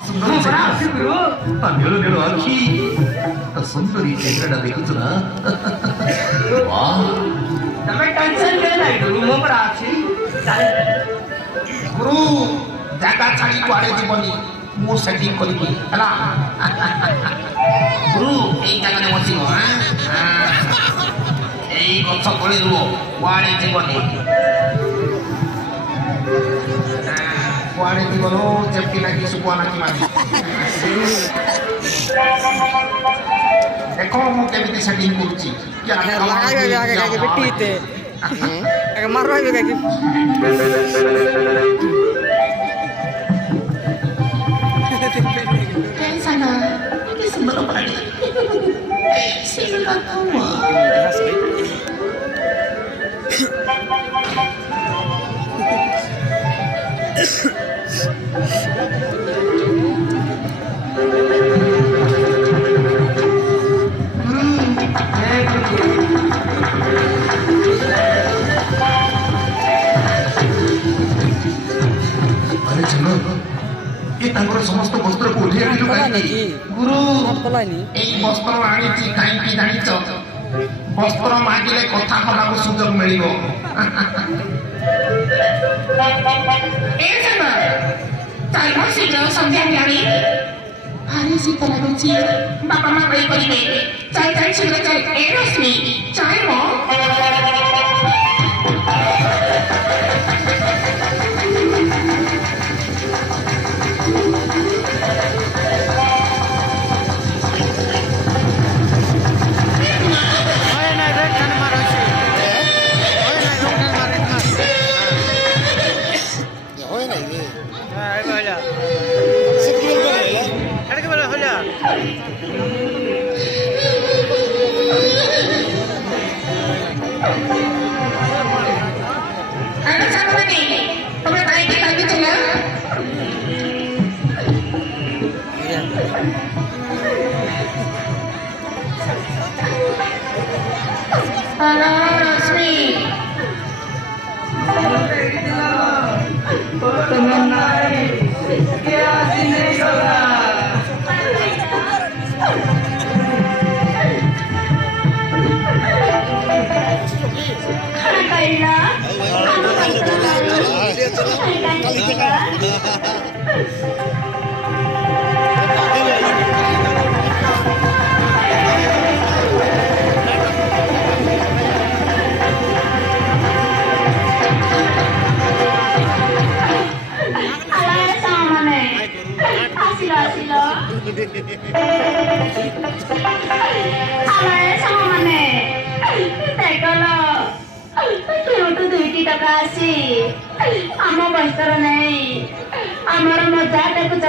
सुंदर बड़ा अच्छी गुरु नीलो नीलो आखी सुंदरी चेहरा देखुଛୁ ନା वाह तमे टेंशन ले नहीं गुरु मो बड़ा अच्छी गुरु जागा छाड़ी कुआड़े जीवनी मु सेटिंग करिकी हला गुरु एई जागारे बसिबो एई गछ तळे रुओ कुआड़े जीवनी कुआड़े जीवनो जेपटी लागी सुकुआ नाकी मारी देखो मु केमिति सेटिंग करूची क्या लगाइबे आगे आगे बेटी ते आगे मारवाइबे आगे sana ini sebelum lagi sila tua अरे चलो ये तांकर समस्त वस्त्र को उठे आनिलु काई गुरु पलाइनी এই বস্ত্র আনিছি কাইকি জানিছ বস্ত্র মাগিলে কথা হବାକୁ সুযোগ মিଳିବ ଏ ସାଙ୍ଗ ଚାଲ ଶୀଘ୍ର ସନ୍ଧ୍ୟା ହେଲାଣି ଭାରି ଶୀତ ଲାଗୁଛି ବାପା ମା କହି କରିବେ ଚାଲ ଚାଲ ଶୀଘ୍ର ଚାଲ ଏ ରଶ୍ମି ଚାଲ ମ Anak sama ni, kamu naik kita gitu ya? Halo, Rasmi. Dengan naik, dia sini juga. Kailan? आम बस्तर नहीं आमर मजा देखुंट